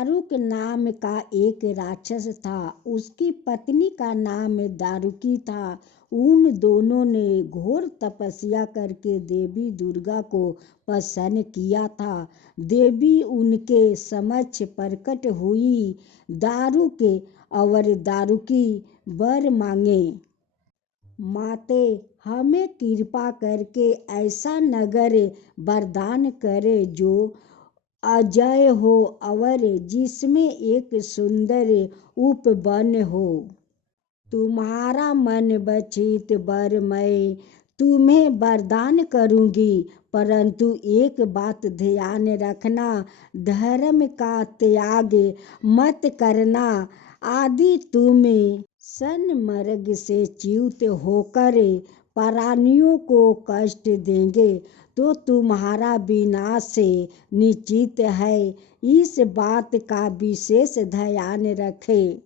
दारुक नाम का एक राक्षस था। उसकी पत्नी का नाम दारुकी था। उन दोनों ने घोर तपस्या करके देवी दुर्गा को प्रसन्न किया था। देवी उनके समक्ष प्रकट हुई। दारुक और दारुकी वर मांगे। माते, हमें कृपा करके ऐसा नगर वरदान करे जो अजय हो और जिसमें एक सुंदर उपवन हो। तुम्हारा मन बचित वर मैं तुम्हें वरदान करूंगी, परंतु एक बात ध्यान रखना, धर्म का त्याग मत करना। आदि तुम सन्मर्ग से च्युत होकर प्राणियों को कष्ट देंगे तो तुम्हारा विनाश निश्चित है। इस बात का विशेष ध्यान रखें।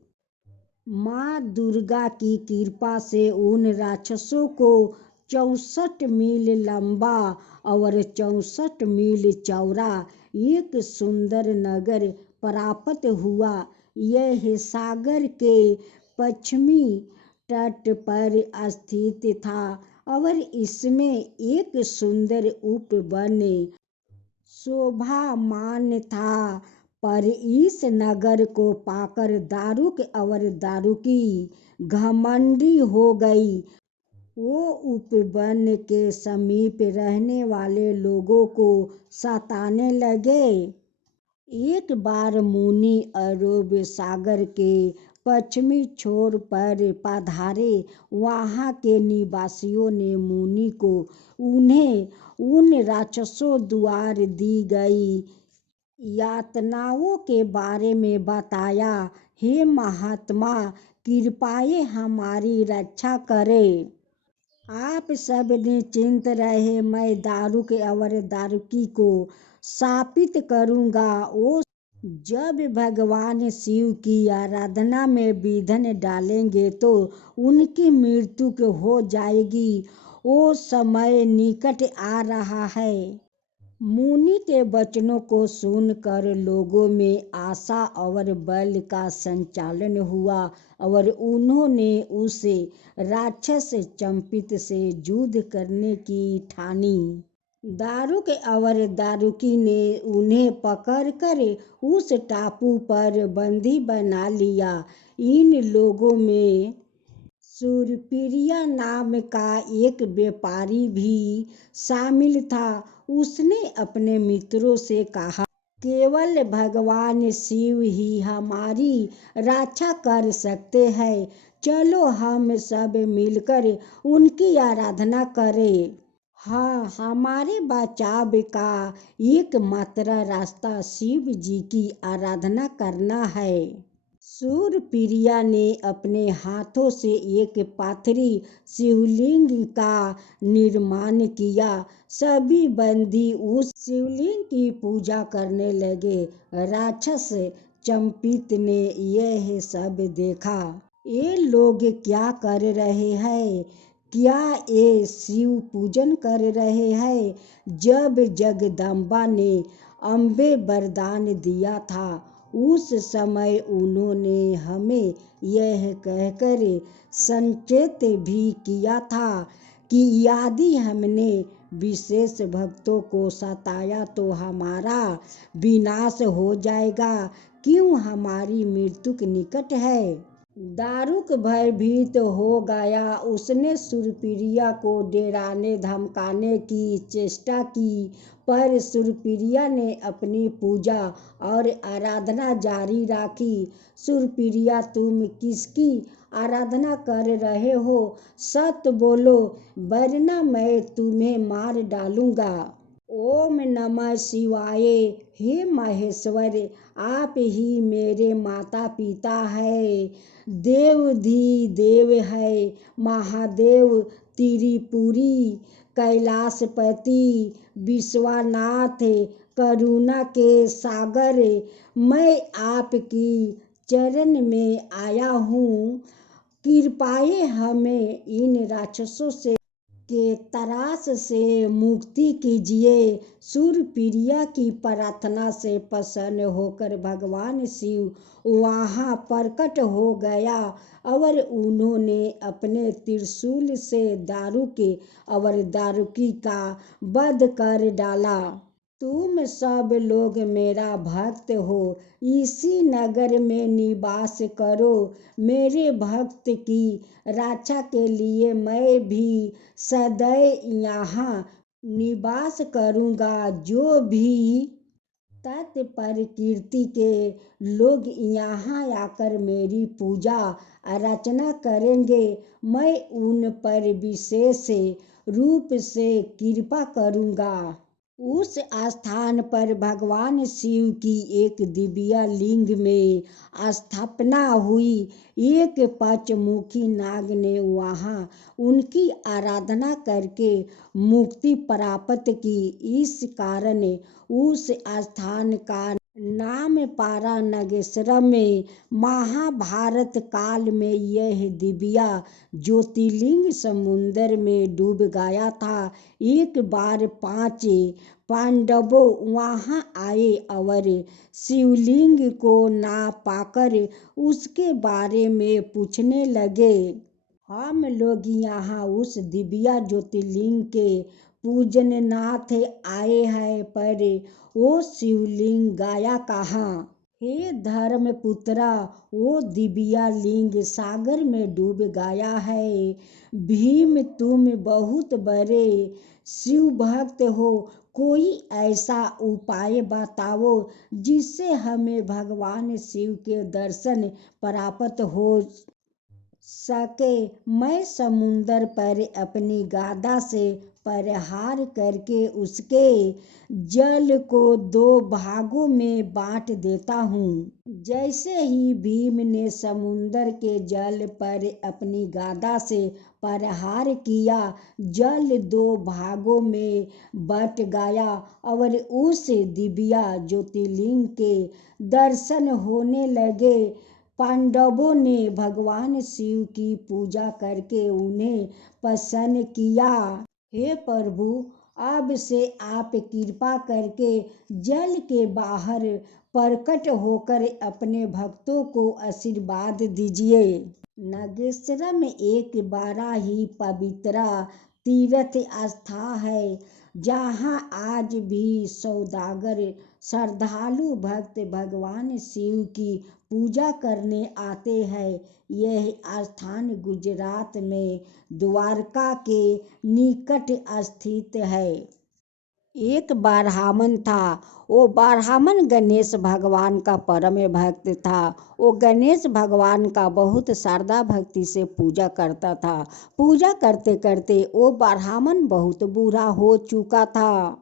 माँ दुर्गा की कृपा से उन राक्षसों को 64 मील लंबा और 64 मील चौड़ा एक सुंदर नगर प्राप्त हुआ। यह सागर के पश्चिमी तट पर स्थित था और इसमें एक सुंदर उपवन शोभामान था। पर इस नगर को पाकर दारुक और दारुकी घमंडी हो गई। वो उपवन के समीप रहने वाले लोगों को सताने लगे। एक बार मुनि अरब सागर के पश्चिमी छोर पर पधारे। वहाँ के निवासियों ने मुनि को उन्हें उन राक्षसों द्वारा दी गई यातनाओं के बारे में बताया। हे महात्मा, कृपया हमारी रक्षा करें। आप सब निश्चिंत रहे, मैं दारुक और दारुकी को शापित करूंगा। वो जब भगवान शिव की आराधना में विघ्न डालेंगे तो उनकी मृत्यु हो जाएगी। वो समय निकट आ रहा है। मुनि के वचनों को सुनकर लोगों में आशा और बल का संचालन हुआ और उन्होंने उस राक्षस चंपित से युद्ध करने की ठानी। दारुक और दारुकी ने उन्हें पकड़कर उस टापू पर बंदी बना लिया। इन लोगों में सूरप्रिया नाम का एक व्यापारी भी शामिल था। उसने अपने मित्रों से कहा, केवल भगवान शिव ही हमारी रक्षा कर सकते हैं। चलो हम सब मिलकर उनकी आराधना करें। हाँ, हमारे बचाव का एकमात्र रास्ता शिव जी की आराधना करना है। सूरप्रिया ने अपने हाथों से एक पाथरी शिवलिंग का निर्माण किया। सभी बंदी उस शिवलिंग की पूजा करने लगे। राक्षस चंपित ने यह सब देखा। ये लोग क्या कर रहे हैं? क्या ये शिव पूजन कर रहे हैं? जब जगदम्बा ने अम्बे वरदान दिया था उस समय उन्होंने हमें यह कहकर संचेत भी किया था कि यदि हमने विशेष भक्तों को सताया तो हमारा विनाश हो जाएगा। क्यों हमारी मृत्यु निकट है? दारुक भयभीत हो गया। उसने सूरप्रिया को डराने धमकाने की चेष्टा की, पर सूरप्रिया ने अपनी पूजा और आराधना जारी रखी। सूरप्रिया, तुम किसकी आराधना कर रहे हो? सत्य बोलो, वरना मैं तुम्हें मार डालूंगा। ओम नमः शिवाय। हे महेश्वर, आप ही मेरे माता पिता है, देव है। महादेव, त्रिपुरी, कैलाशपति, विश्वनाथ, करुणा के सागर, मैं आपकी चरण में आया हूँ। कृपया हमें इन राक्षसों से के त्रास से मुक्ति कीजिए। सूर्यप्रिया की प्रार्थना से प्रसन्न होकर भगवान शिव वहाँ प्रकट हो गया और उन्होंने अपने त्रिशूल से दारुके और दारुकी का वध कर डाला। तुम सब लोग मेरा भक्त हो, इसी नगर में निवास करो। मेरे भक्त की रक्षा के लिए मैं भी सदैव यहाँ निवास करूँगा। जो भी तत्प्रकृति के लोग यहाँ आकर मेरी पूजा अर्चना करेंगे, मैं उन पर विशेष रूप से कृपा करूँगा। उस स्थान पर भगवान शिव की एक दिव्य लिंग में स्थापना हुई। एक पंचमुखी नाग ने वहाँ उनकी आराधना करके मुक्ति प्राप्त की। इस कारण उस स्थान का नाम पारा नागेश्वरम में। महाभारत काल में यह दिव्य ज्योतिर्लिंग समुद्र में डूब गया था। एक बार 5 पांडवों वहाँ आए और शिवलिंग को ना पाकर उसके बारे में पूछने लगे। हम लोग यहाँ उस दिव्य ज्योतिर्लिंग के पूजननाथ आए हैं, पर वो शिवलिंग गया कहाँ? हे धर्मपुत्रा, वो दिव्य लिंग सागर में डूब गया है। भीम, तुम बहुत बड़े शिव भक्त हो, कोई ऐसा उपाय बताओ जिससे हमें भगवान शिव के दर्शन प्राप्त हो सके। मैं समुद्र पर अपनी गदा से प्रहार करके उसके जल को 2 भागों में बांट देता हूँ। जैसे ही भीम ने समुद्र के जल पर अपनी गदा से प्रहार किया, जल 2 भागों में बट गया और उस दिव्य ज्योतिर्लिंग के दर्शन होने लगे। पांडवों ने भगवान शिव की पूजा करके उन्हें प्रसन्न किया। हे प्रभु, अब से आप कृपा करके जल के बाहर प्रकट होकर अपने भक्तों को आशीर्वाद दीजिए। नागेश्वरम एक बड़ा ही पवित्र तीर्थ स्थान है, जहाँ आज भी सौदागर श्रद्धालु भक्त भगवान शिव की पूजा करने आते हैं। यह स्थान गुजरात में द्वारका के निकट स्थित है। एक ब्राह्मण था। वो ब्राह्मण गणेश भगवान का परम भक्त था। वो गणेश भगवान का बहुत श्रद्धा भक्ति से पूजा करता था। पूजा करते करते वो ब्राह्मण बहुत बूढ़ा हो चुका था।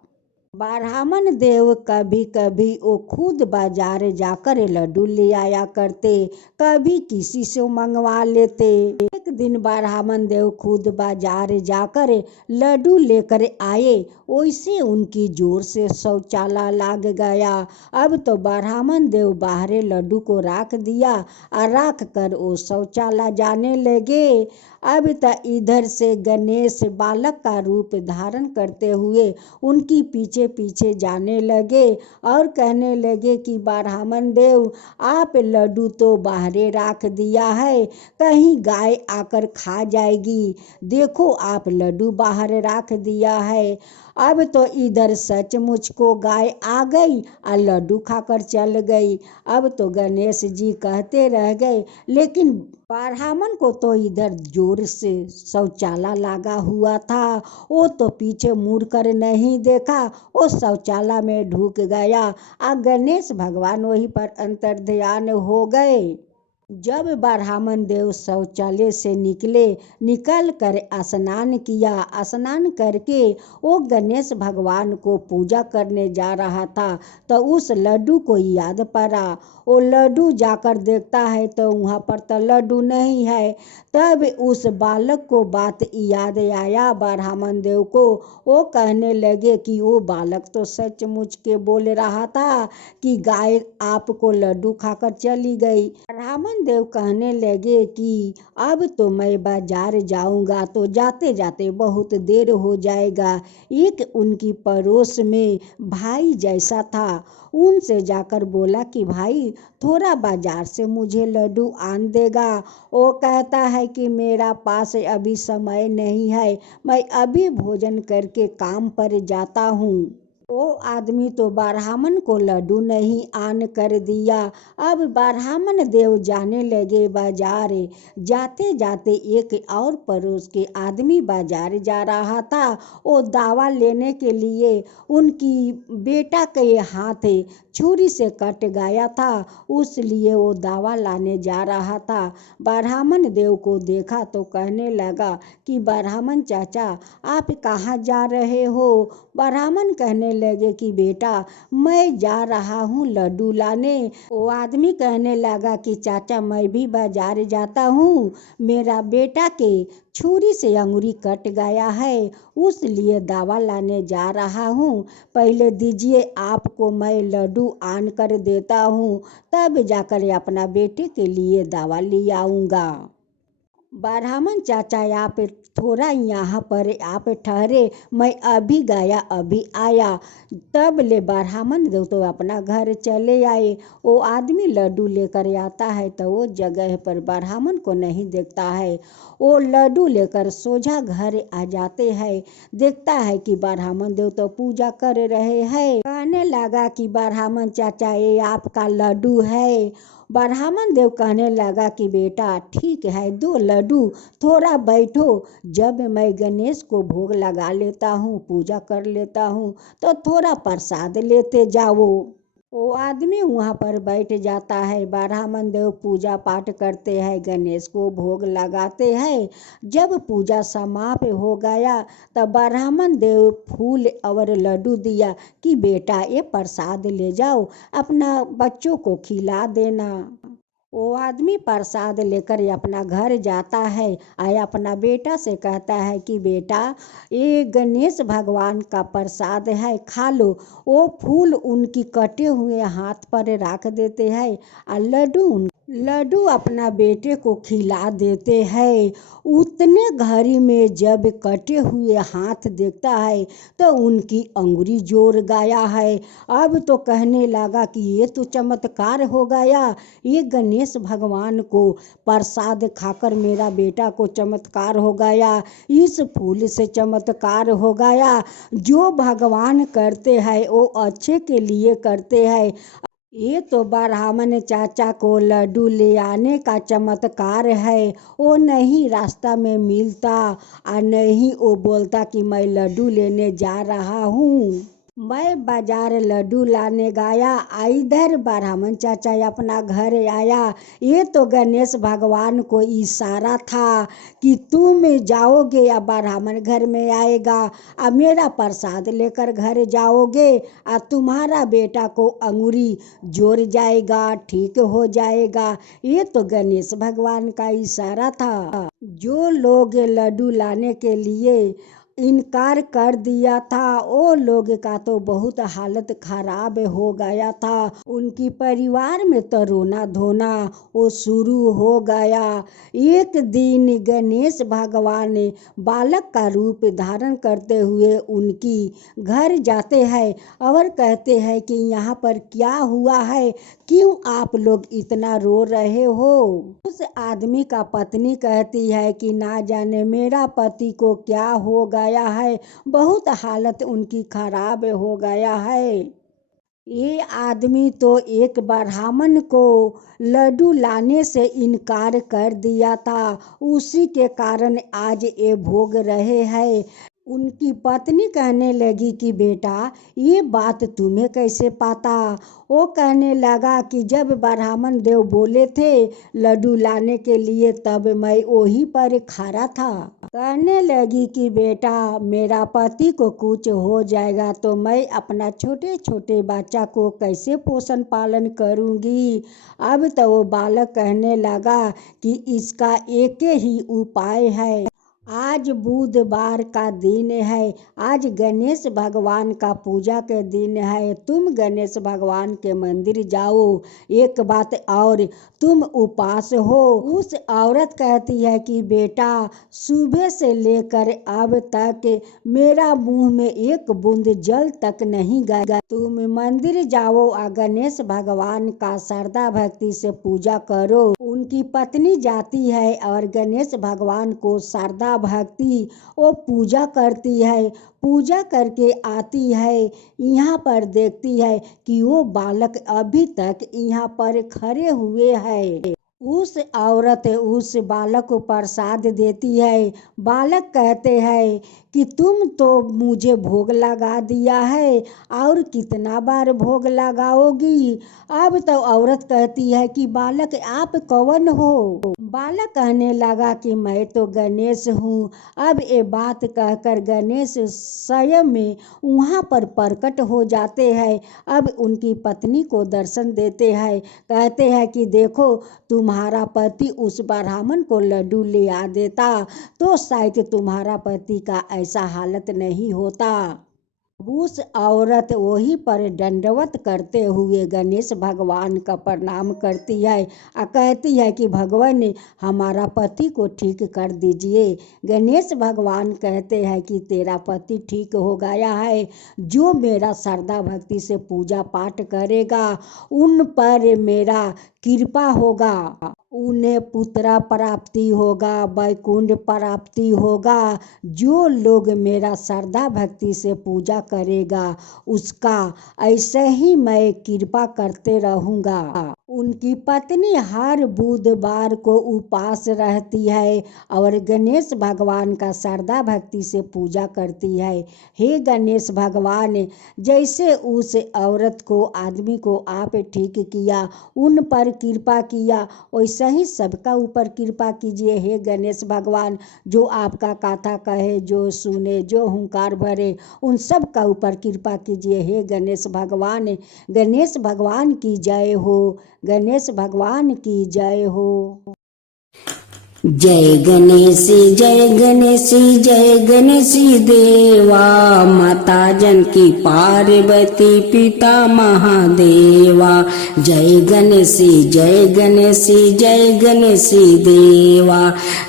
ब्राह्मण देव कभी कभी वो खुद बाजार जाकर लड्डू ले आया करते, कभी किसी से मंगवा लेते। एक दिन ब्राह्मण देव खुद बाजार जाकर लड्डू लेकर आए, वैसे उनकी जोर से शौचालय लग गया। अब तो ब्राह्मण देव बाहर लड्डू को रख दिया और रख कर वो शौचालय जाने लगे। अब तो इधर से गणेश बालक का रूप धारण करते हुए उनकी पीछे पीछे जाने लगे और कहने लगे कि ब्राह्मण देव, आप लड्डू तो बाहरे रख दिया है, कहीं गाय आकर खा जाएगी। देखो, आप लड्डू बाहर रख दिया है। अब तो इधर सचमुच को गाय आ गई और लड्डू खाकर चल गई। अब तो गणेश जी कहते रह गए, लेकिन ब्राह्मण को तो इधर जोर से शौचालय लगा हुआ था। वो तो पीछे मुड़ कर नहीं देखा, वो शौचालय में ढुक गया और गणेश भगवान वहीं पर अंतर्ध्यान हो गए। जब ब्राह्मण देव शौचालय से निकल कर स्नान किया, स्नान करके वो गणेश भगवान को पूजा करने जा रहा था, तो उस लड्डू को याद पड़ा। वो लड्डू जाकर देखता है तो वहाँ पर तो लड्डू नहीं है। तब उस बालक को बात याद आया ब्राह्मण देव को। वो कहने लगे कि वो बालक तो सचमुच के बोल रहा था कि गाय आपको लड्डू खाकर चली गई। ब्राह्मण ब्राह्मण देव कहने लगे कि अब तो मैं बाजार जाऊंगा, तो जाते जाते बहुत देर हो जाएगा। एक उनकी पड़ोस में भाई जैसा था, उनसे जाकर बोला कि भाई थोड़ा बाजार से मुझे लड्डू आन देगा। वो कहता है कि मेरा पास अभी समय नहीं है, मैं अभी भोजन करके काम पर जाता हूँ। वो आदमी तो ब्राह्मण को लड्डू नहीं आन कर दिया। अब ब्राह्मण देव जाने लगे बाजार। जाते जाते एक और पड़ोस के आदमी बाजार जा रहा था। वो दावा लेने के लिए उनकी बेटा के हाथ छुरी से कट गया था, उसलिए वो दावा लाने जा रहा था। ब्राह्मण देव को देखा तो कहने लगा कि ब्राह्मण चाचा आप कहाँ जा रहे हो। ब्राह्मण कहने लगे कि बेटा मैं जा रहा हूँ लड्डू लाने। वो आदमी कहने लगा कि चाचा मैं भी बाजार जाता हूँ, मेरा बेटा के छुरी से अंगुरी कट गया है, उसलिए दावा लाने जा रहा हूँ। पहले दीजिए, आपको मैं लड्डू आन कर देता हूँ, तब जाकर अपना बेटे के लिए दावा ले आऊँगा। ब्राह्मण चाचा आप थोड़ा यहाँ पर आप ठहरे, मैं अभी गया अभी आया। तब ले ब्राह्मण देव तो अपना घर चले आए। वो आदमी लड्डू लेकर आता है तो वो जगह पर ब्राह्मण को नहीं देखता है। वो लड्डू लेकर सोझा घर आ जाते हैं। देखता है कि ब्राह्मण देव तो पूजा कर रहे हैं। कहने लगा कि ब्राह्मण चाचा ये आपका लड्डू है। ब्राह्मण देव कहने लगा कि बेटा ठीक है, दो लड्डू, थोड़ा बैठो, जब मैं गणेश को भोग लगा लेता हूँ, पूजा कर लेता हूँ, तो थोड़ा प्रसाद लेते जाओ। वो आदमी वहाँ पर बैठ जाता है। ब्राह्मण देव पूजा पाठ करते हैं, गणेश को भोग लगाते हैं। जब पूजा समाप्त हो गया तब ब्राह्मण देव फूल और लड्डू दिया कि बेटा ये प्रसाद ले जाओ, अपना बच्चों को खिला देना। वो आदमी प्रसाद लेकर अपना घर जाता है और अपना बेटा से कहता है कि बेटा ये गणेश भगवान का प्रसाद है, खा लो। वो फूल उनकी कटे हुए हाथ पर रख देते हैं और लड्डू अपना बेटे को खिला देते हैं। उतने घड़ी में जब कटे हुए हाथ देखता है तो उनकी अंगुरी जोड़ गया है। अब तो कहने लगा कि ये तो चमत्कार हो गया, ये गणेश भगवान को प्रसाद खाकर मेरा बेटा को चमत्कार हो गया, इस फूल से चमत्कार हो गया। जो भगवान करते हैं वो अच्छे के लिए करते हैं। ये तो ब्राह्मण चाचा को लड्डू ले आने का चमत्कार है। वो नहीं रास्ता में मिलता और नहीं वो बोलता कि मैं लड्डू लेने जा रहा हूँ। मैं बाजार लड्डू लाने गया, इधर ब्राह्मण चाचा अपना घर आया। ये तो गणेश भगवान को इशारा था कि तुम जाओगे या ब्राह्मण घर में आएगा और मेरा प्रसाद लेकर घर जाओगे और तुम्हारा बेटा को अंगुरी जोड़ जाएगा, ठीक हो जाएगा। ये तो गणेश भगवान का इशारा था। जो लोग लड्डू लाने के लिए इनकार कर दिया था वो लोग का तो बहुत हालत खराब हो गया था। उनकी परिवार में तो रोना धोना वो शुरू हो गया। एक दिन गणेश भगवान बालक का रूप धारण करते हुए उनकी घर जाते हैं और कहते हैं कि यहाँ पर क्या हुआ है, क्यों आप लोग इतना रो रहे हो। उस आदमी का पत्नी कहती है कि ना जाने मेरा पति को क्या हो गया है, बहुत हालत उनकी खराब हो गया है। ये आदमी तो एक ब्राह्मण को लड्डू लाने से इनकार कर दिया था, उसी के कारण आज ये भोग रहे हैं। उनकी पत्नी कहने लगी कि बेटा ये बात तुम्हें कैसे पता। वो कहने लगा कि जब ब्राह्मण देव बोले थे लड्डू लाने के लिए तब मैं वहीं पर खड़ा था। कहने लगी कि बेटा मेरा पति को कुछ हो जाएगा तो मैं अपना छोटे छोटे बच्चा को कैसे पोषण पालन करूंगी। अब तो वो बालक कहने लगा कि इसका एक ही उपाय है, आज बुधवार का दिन है, आज गणेश भगवान का पूजा के दिन है। तुम गणेश भगवान के मंदिर जाओ। एक बात और, तुम उपास हो। उस औरत कहती है कि बेटा, सुबह से लेकर अब तक मेरा मुंह में एक बूंद जल तक नहीं गया। तुम मंदिर जाओ और गणेश भगवान का श्रद्धा भक्ति से पूजा करो। उनकी पत्नी जाती है और गणेश भगवान को श्रद्धा भक्ति वो पूजा करती है। पूजा करके आती है, यहाँ पर देखती है कि वो बालक अभी तक यहाँ पर खड़े हुए हैं। उस औरत उस बालक को प्रसाद देती है। बालक कहते हैं कि तुम तो मुझे भोग लगा दिया है, और कितना बार भोग लगाओगी। अब तो औरत कहती है कि बालक आप कौन हो। बालक कहने लगा कि मैं तो गणेश हूँ। अब ये बात कहकर गणेश स्वयं में वहाँ पर प्रकट हो जाते हैं। अब उनकी पत्नी को दर्शन देते हैं। कहते हैं कि देखो, तुम्हारा पति उस ब्राह्मण को लड्डू ले आ देता तो शायद तुम्हारा पति का ऐसा हालत नहीं होता। उस औरत वहीं पर दंडवत करते हुए गणेश भगवान का प्रणाम करती है और कहती है कि भगवान, हमारा पति को ठीक कर दीजिए। गणेश भगवान कहते हैं कि तेरा पति ठीक हो गया है। जो मेरा श्रद्धा भक्ति से पूजा पाठ करेगा उन पर मेरा कृपा होगा, उन्हें पुत्र प्राप्ति होगा, वैकुंठ प्राप्ति होगा। जो लोग मेरा श्रद्धा भक्ति से पूजा करेगा उसका ऐसे ही मैं कृपा करते रहूँगा। उनकी पत्नी हर बुधवार को उपवास रहती है और गणेश भगवान का श्रद्धा भक्ति से पूजा करती है। हे गणेश भगवान, जैसे उस औरत को आदमी को आप ठीक किया, उन पर कृपा किया, वैसे ही सबका ऊपर कृपा कीजिए। हे गणेश भगवान, जो आपका कथा कहे, जो सुने, जो हुंकार भरे, उन सब का ऊपर कृपा कीजिए। हे गणेश भगवान, गणेश भगवान की जय हो, गणेश भगवान की जय हो। जय गणेश जय गणेश जय गणेश देवा, माता जानकी पार्वती पिता महादेवा। जय गणेश जय गणेश जय गणेश देवा,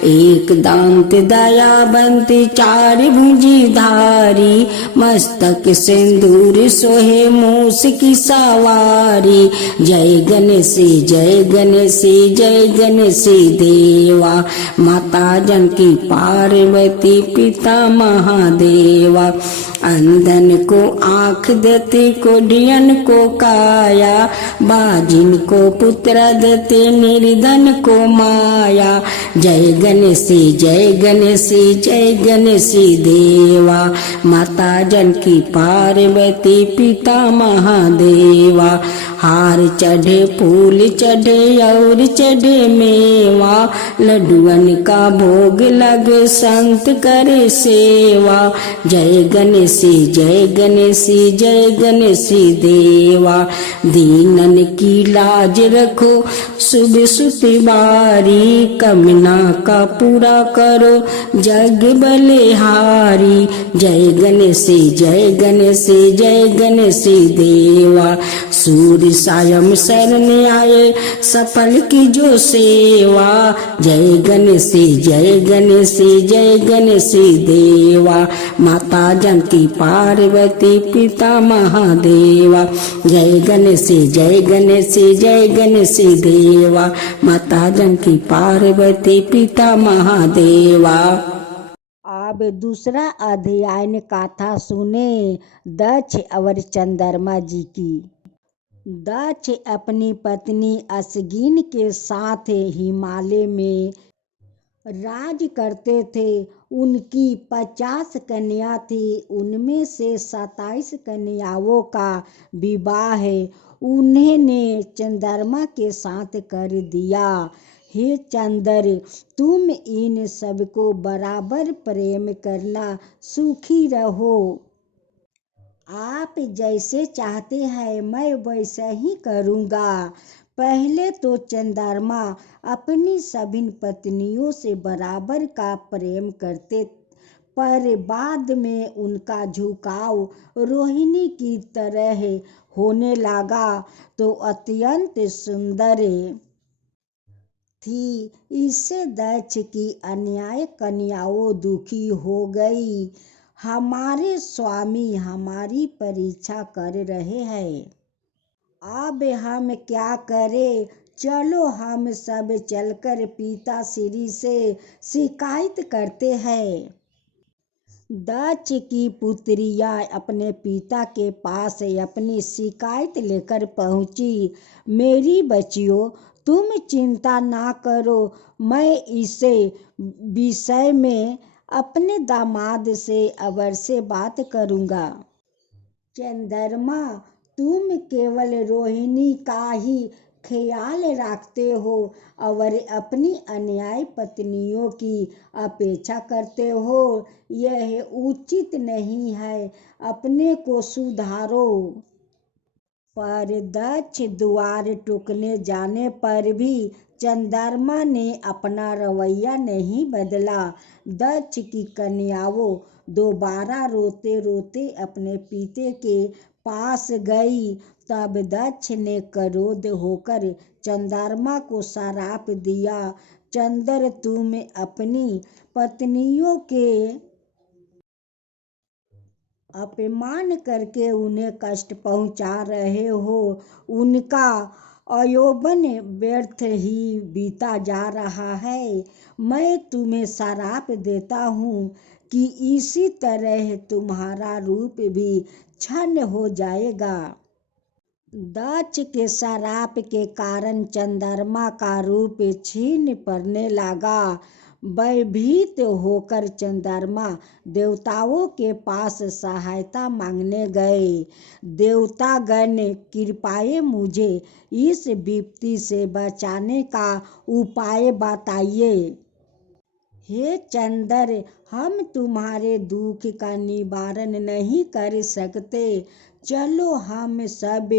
एक दांत दयावंत चार भुजी धारी, मस्तक सिंदूर सोहे मूस की सवारी। जय गणेश जय गणेश जय गणेश देवा, माता जानकी पार्वती पिता महादेवा। अंधन को आँख देते, कोढ़ियन को काया, बाजिन को पुत्र देते, निर्धन को माया। जय गणेश जय गणेश जय गणेश देवा, माता जानकी पार्वती पिता महादेवा। हार चढ़े फूल चढ़े और चढ़े मेवा, लड्डुअन का भोग लगे संत करे सेवा। जय गणेश जय गणेश जय गणेश देवा, दीनन की लाज रखो शुभ सुतिवारी, कमना का पूरा करो जग बलिहारी। जय गणेश जय गणेश जय गणेश देवा, सूर्य सायं शरण आए सफल की जो सेवा। जय गणेश जय गणेश जय गणेश देवा, माता जानकी पार्वती पिता महादेवा। जय गणेश जय गणेश जय गणेश देवा, माता जानकी पार्वती पिता महादेवा। अब दूसरा अध्याय कथा सुने दक्ष और चंद्रमा जी की। दक्ष अपनी पत्नी असगीन के साथ हिमालय में राज करते थे। उनकी 50 कन्या थी, उनमें से 27 कन्याओं का विवाह उन्होंने चंद्रमा के साथ कर दिया। हे चंद्र, तुम इन सबको बराबर प्रेम करना, सुखी रहो। आप जैसे चाहते हैं मैं वैसे ही करूँगा। पहले तो चंद्रमा अपनी सभी पत्नियों से बराबर का प्रेम करते, पर बाद में उनका झुकाव रोहिणी की तरह होने लगा तो अत्यंत सुंदर थी। इससे दक्ष की अन्याय कन्याओं दुखी हो गई। हमारे स्वामी हमारी परीक्षा कर रहे हैं, अब हम क्या करें? चलो हम सब चलकर पिता श्री से शिकायत करते हैं। दक्ष की पुत्रियां अपने पिता के पास अपनी शिकायत लेकर पहुंची। मेरी बच्चियों, तुम चिंता ना करो, मैं इस विषय में अपने दामाद से अवश्य बात करूंगा। चंद्रमा, तुम केवल रोहिणी का ही ख्याल रखते हो और अपनी अन्यायी पत्नियों की अपेक्षा करते हो। यह उचित नहीं है, अपने को सुधारो। पर दक्ष द्वार टूटने जाने पर भी चंद्रमा ने अपना रवैया नहीं बदला। दक्ष की कन्याओं दोबारा रोते रोते अपने पिता के पास गई। तब दक्ष ने क्रोध होकर चंद्रमा को श्राप दिया, चंद्र, तुम अपनी पत्नियों के अपमान करके उन्हें कष्ट पहुंचा रहे हो। उनका यौवन व्यर्थ ही बीता जा रहा है। मैं तुम्हें श्राप देता हूँ कि इसी तरह तुम्हारा रूप भी क्षण हो जाएगा। दक्ष के श्राप के कारण चंद्रमा का रूप क्षीण पड़ने लगा। भयभीत होकर चंद्रमा देवताओं के पास सहायता मांगने गए। देवतागण, कृपया मुझे इस विपत्ति से बचाने का उपाय बताइए। हे चंद्र, हम तुम्हारे दुख का निवारण नहीं कर सकते। चलो हम सब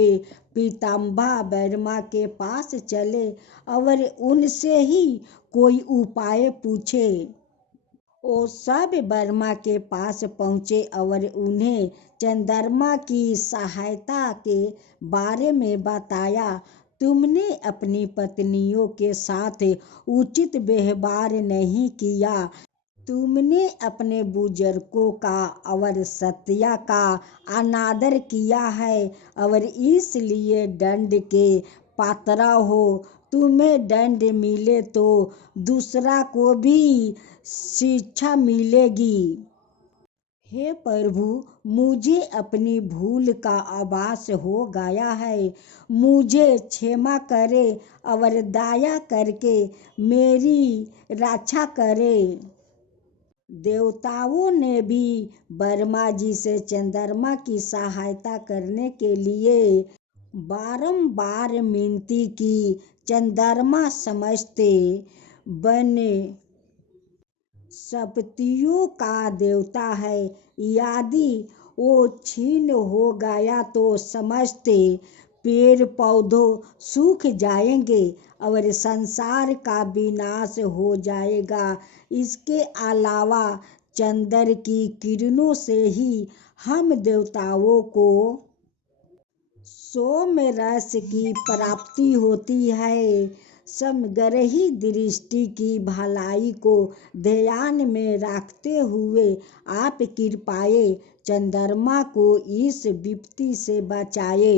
पीताम्बर वर्मा के पास चले और उनसे ही कोई उपाय पूछे। वो सब वर्मा के पास पहुँचे और उन्हें चंद्रमा की सहायता के बारे में बताया। तुमने अपनी पत्नियों के साथ उचित व्यवहार नहीं किया। तुमने अपने बुजुर्गों का और सत्या का अनादर किया है और इसलिए दंड के पात्र हो। तुम्हें दंड मिले तो दूसरा को भी शिक्षा मिलेगी। हे प्रभु, मुझे अपनी भूल का आभास हो गया है। मुझे क्षमा करे और दया करके मेरी रक्षा करे। देवताओं ने भी वर्मा जी से चंद्रमा की सहायता करने के लिए बारंबार विनती की। चंद्रमा समस्त वनस्पतियों का देवता है। यदि वो क्षीण हो गया तो समस्त पेड़ पौधों सूख जाएंगे और संसार का विनाश हो जाएगा। इसके अलावा चंद्र की किरणों से ही हम देवताओं को सोम रस की प्राप्ति होती है। समग्र ही दृष्टि की भलाई को ध्यान में रखते हुए आप कृपया चंद्रमा को इस विपत्ति से बचाए।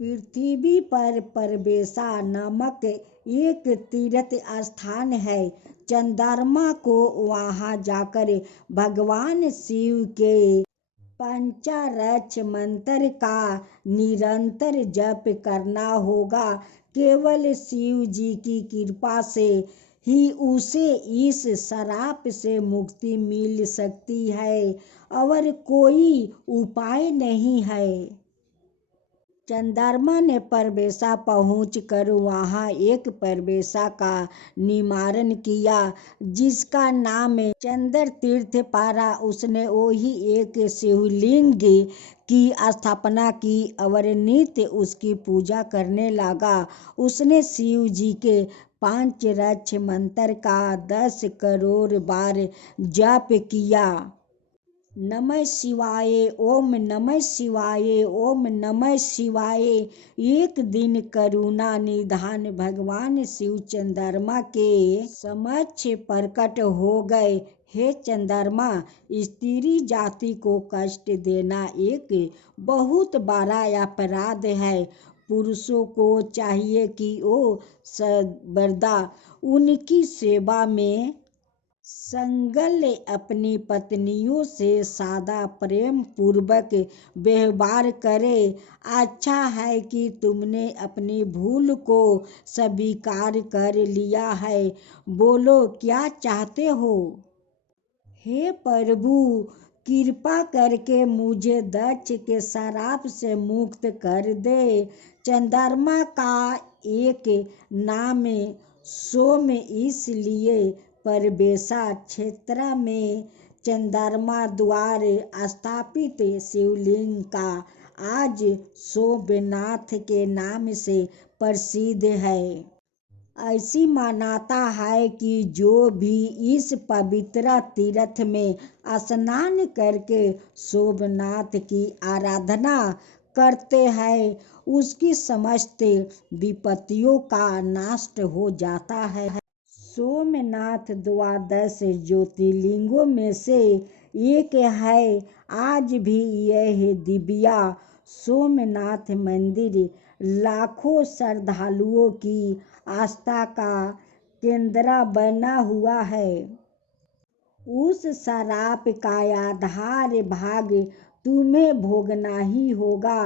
पृथ्वी पर परबेसा नामक एक तीर्थ स्थान है। चंद्रमा को वहां जाकर भगवान शिव के पंचाक्षर मंत्र का निरंतर जप करना होगा। केवल शिव जी की कृपा से ही उसे इस श्राप से मुक्ति मिल सकती है और कोई उपाय नहीं है। चंद्रमा ने परबेसा पहुँच कर वहाँ एक परबेसा का निवारण किया, जिसका नाम चंद्र तीर्थ पारा। उसने वही एक शिवलिंग की स्थापना की और नित्य उसकी पूजा करने लगा। उसने शिव जी के पंचरक्ष मंत्र का 10 करोड़ बार जप किया। नमः शिवाय, ओम नमः शिवाय, ओम नमः शिवाय। एक दिन करुणा निधान भगवान शिव चंद्रमा के समक्ष प्रकट हो गए। हे चंद्रमा, स्त्री जाति को कष्ट देना एक बहुत बड़ा अपराध है। पुरुषों को चाहिए कि वो सर्वदा उनकी सेवा में संलग्न अपनी पत्नियों से सदा प्रेम पूर्वक व्यवहार करे। अच्छा है कि तुमने अपनी भूल को स्वीकार कर लिया है। बोलो, क्या चाहते हो? हे प्रभु, कृपा करके मुझे दक्ष के श्राप से मुक्त कर दे। चंद्रमा का एक नाम सोम इसलिए परबेसा क्षेत्र में चंद्रमा द्वारा स्थापित शिवलिंग का आज सोमनाथ के नाम से प्रसिद्ध है। ऐसी मान्यता है कि जो भी इस पवित्र तीर्थ में स्नान करके सोमनाथ की आराधना करते हैं, उसकी समस्त विपत्तियों का नाश हो जाता है। सोमनाथ 12 ज्योतिर्लिंगों में से एक है। आज भी यह दिव्य सोमनाथ मंदिर लाखों श्रद्धालुओं की आस्था का केंद्र बना हुआ है। उस श्राप का आधार भाग तुम्हें भोगना ही होगा।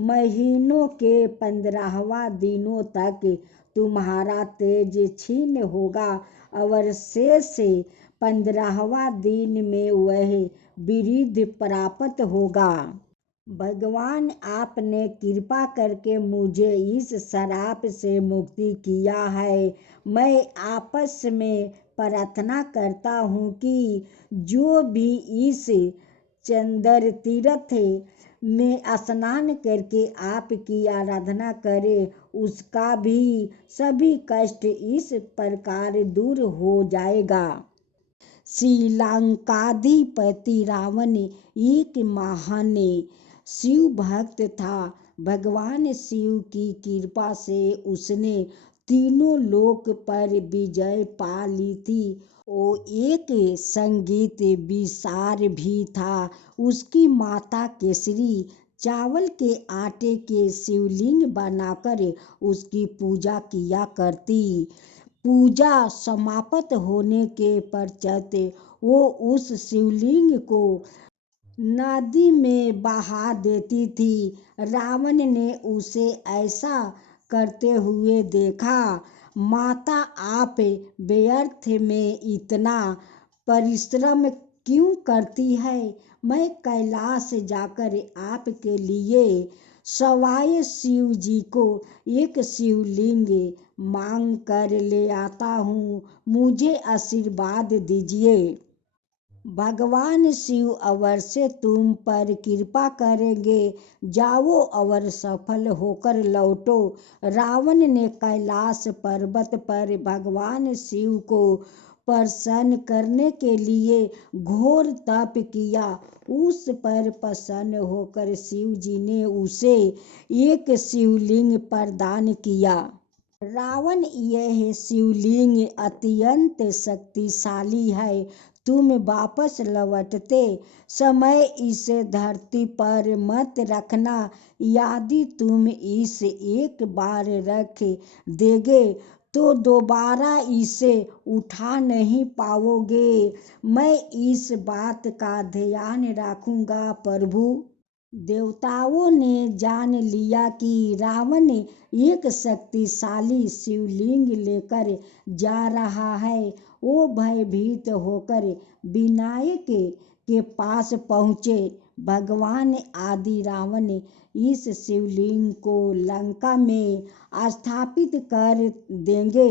महीनों के 15 दिनों तक तुम्हारा तेज क्षीण होगा और शेष 15 दिन में वह वृद्धि प्राप्त होगा। भगवान, आपने कृपा करके मुझे इस श्राप से मुक्ति किया है। मैं आपस में प्रार्थना करता हूँ कि जो भी इस चंद्र तीर्थ में स्नान करके आपकी आराधना करे, उसका भी सभी कष्ट इस प्रकार दूर हो जाएगा। श्रीलंकाधिपति रावण एक महान शिव भक्त था। भगवान शिव की कृपा से उसने तीनों लोक पर विजय पा ली थी। वो एक संगीत विशार भी था। उसकी माता केसरी चावल के आटे के शिवलिंग बनाकर उसकी पूजा किया करती। पूजा समाप्त होने के पश्चात वो उस शिवलिंग को नदी में बहा देती थी। रावण ने उसे ऐसा करते हुए देखा। माता, आप व्यर्थ में इतना परिश्रम क्यों करती है? मैं कैलाश जाकर आपके लिए सवाए शिव जी को एक शिवलिंग मांग कर ले आता हूँ। मुझे आशीर्वाद दीजिए। भगवान शिव अवश्य तुम पर कृपा करेंगे। जाओ और सफल होकर लौटो। रावण ने कैलाश पर्वत पर भगवान शिव को प्रसन्न करने के लिए घोर तप किया। उस पर प्रसन्न होकर शिव जी ने उसे एक शिवलिंग प्रदान किया। रावण, यह शिवलिंग अत्यंत शक्तिशाली है। तुम वापस लौटते समय इसे धरती पर मत रखना। यदि तुम इसे एक बार रख देगे तो दोबारा इसे उठा नहीं पाओगे। मैं इस बात का ध्यान रखूंगा प्रभु। देवताओं ने जान लिया कि रावण एक शक्तिशाली शिवलिंग लेकर जा रहा है। वो भयभीत होकर विनायक के पास पहुँचे। भगवान आदि रावण इस शिवलिंग को लंका में स्थापित कर देंगे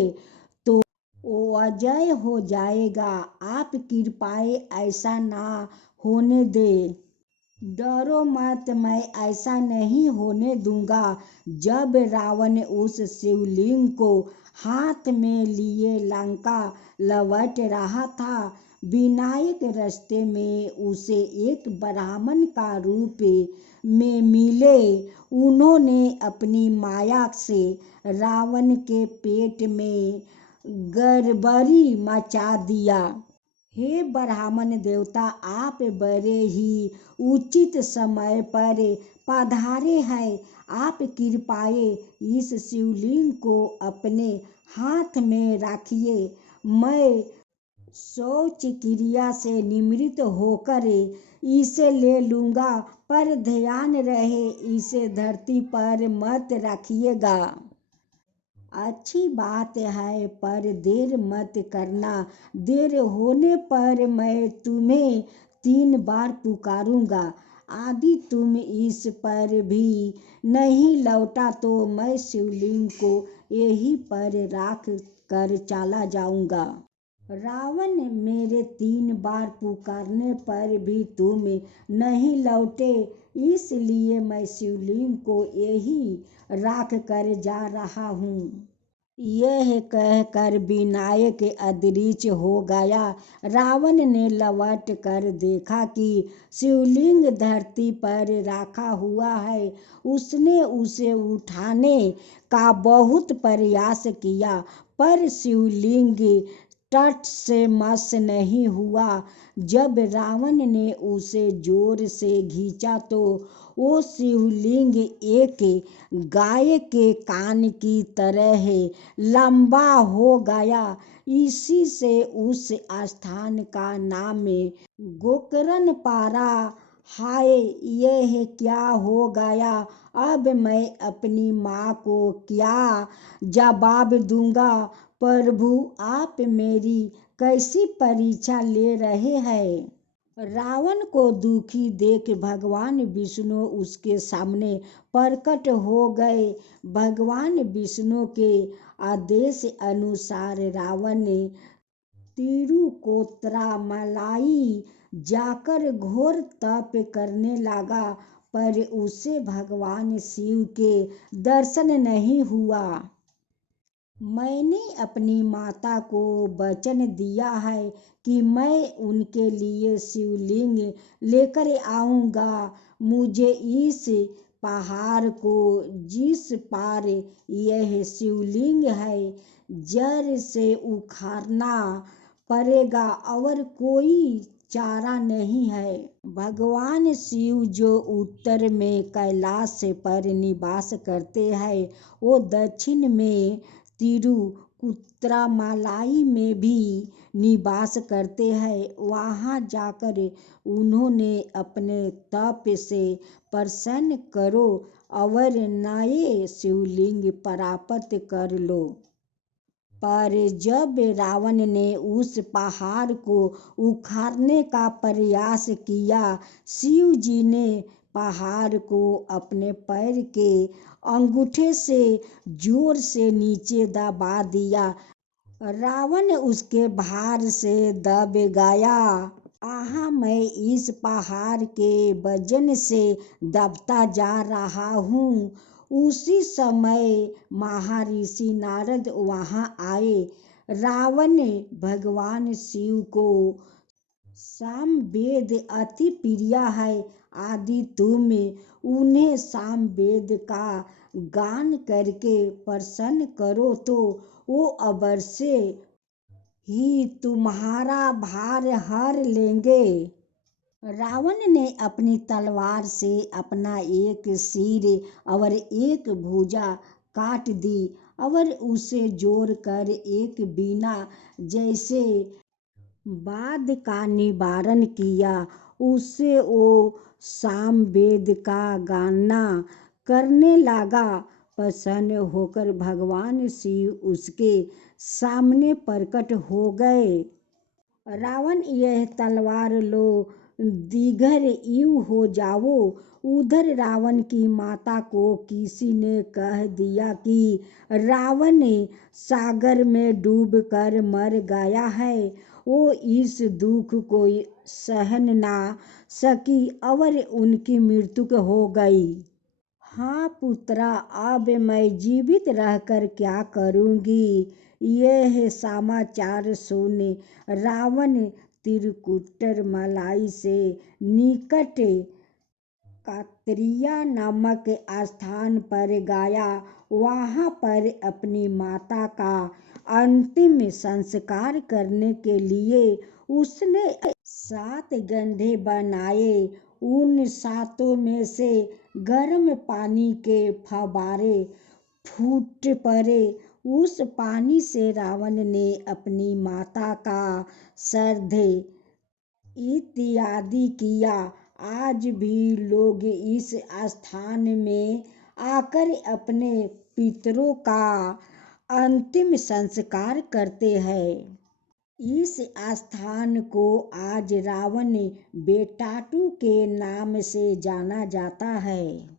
तो वो अजय हो जाएगा। आप कृपाएं ऐसा ना होने दे। डरो मत, मैं ऐसा नहीं होने दूंगा। जब रावण उस शिवलिंग को हाथ में लिए लंका लौट रहा था, विनायक रास्ते में उसे एक ब्राह्मण का रूप में मिले। उन्होंने अपनी माया से रावण के पेट में गड़बड़ी मचा दिया। हे ब्राह्मण देवता, आप बड़े ही उचित समय पर पधारे हैं। आप कृपाएं इस शिवलिंग को अपने हाथ में रखिए। मैं शौच क्रिया से निवृत्त होकर इसे ले लूंगा, पर ध्यान रहे इसे धरती पर मत रखिएगा। अच्छी बात है, पर देर मत करना। देर होने पर मैं तुम्हें 3 बार पुकारूंगा। यदि तुम इस पर भी नहीं लौटा तो मैं शिवलिंग को यहीं पर रख कर चला जाऊंगा। रावण, मेरे 3 बार पुकारने पर भी तुम नहीं लौटे, इसलिए मैं शिवलिंग को यहीं रख कर जा रहा हूँ। यह कहकर विनायक अदृश्य हो गया। रावण ने लौट कर देखा कि शिवलिंग धरती पर रखा हुआ है। उसने उसे उठाने का बहुत प्रयास किया, पर शिवलिंग टट से मस नहीं हुआ। जब रावण ने उसे जोर से खींचा तो वो शिवलिंग एक गाय के कान की तरह लंबा हो गया। इसी से उस स्थान का नाम गोकर्ण पड़ा। हाय, यह क्या हो गया? अब मैं अपनी माँ को क्या जवाब दूंगा? प्रभु, आप मेरी कैसी परीक्षा ले रहे हैं? रावण को दुखी देख भगवान विष्णु उसके सामने प्रकट हो गए। भगवान विष्णु के आदेश अनुसार रावण तिरुकोत्तरामलाई जाकर घोर तप करने लगा, पर उसे भगवान शिव के दर्शन नहीं हुआ। मैंने अपनी माता को वचन दिया है कि मैं उनके लिए शिवलिंग लेकर आऊंगा। मुझे इस पहाड़ को जिस पार यह शिवलिंग है जड़ से उखाड़ना पड़ेगा, और कोई चारा नहीं है। भगवान शिव जो उत्तर में कैलाश पर निवास करते हैं, वो दक्षिण में तिरुकुत्तरामलाई में भी निवास करते हैं। वहाँ जाकर उन्होंने अपने तप से प्रसन्न करो और नए शिवलिंग प्राप्त कर लो। पर जब रावण ने उस पहाड़ को उखाड़ने का प्रयास किया, शिव जी ने पहाड़ को अपने पैर के अंगूठे से जोर से नीचे दबा दिया। रावण उसके भार से दब गया। आहा, मैं इस पहाड़ के वजन से दबता जा रहा हूँ। उसी समय महर्षि नारद वहाँ आए। रावण भगवान शिव को सामवेद अति प्रिय है। यदि तुम उन्हें सामवेद का गान करके प्रसन्न करो तो वो अवश्य ही तुम्हारा भार हर लेंगे। रावण ने अपनी तलवार से अपना एक सिर और एक भुजा काट दी और उसे जोड़कर एक वीणा जैसे वाद का निवारण किया। उससे वो सामवेद का गाना करने लगा। प्रसन्न होकर भगवान शिव उसके सामने प्रकट हो गए। रावण, यह तलवार लो। दीगर यू हो जाओ। उधर रावण की माता को किसी ने कह दिया कि रावण सागर में डूब कर मर गया है। वो इस दुख को सहन ना सकी और उनकी मृत्यु हो गई। हाँ पुत्रा, अब मैं जीवित रहकर क्या करूँगी। यह समाचार सुन रावण त्रिकुटर मलाई से निकट कात्रिया नामक स्थान पर गया। वहाँ पर अपनी माता का अंतिम संस्कार करने के लिए उसने 7 गड्ढे बनाए। उन 7 में से गर्म पानी के फव्वारे फूट पड़े। उस पानी से रावण ने अपनी माता का श्राद्ध इत्यादि किया। आज भी लोग इस स्थान में आकर अपने पितरों का अंतिम संस्कार करते हैं। इस स्थान को आज रावण बेटाटू के नाम से जाना जाता है।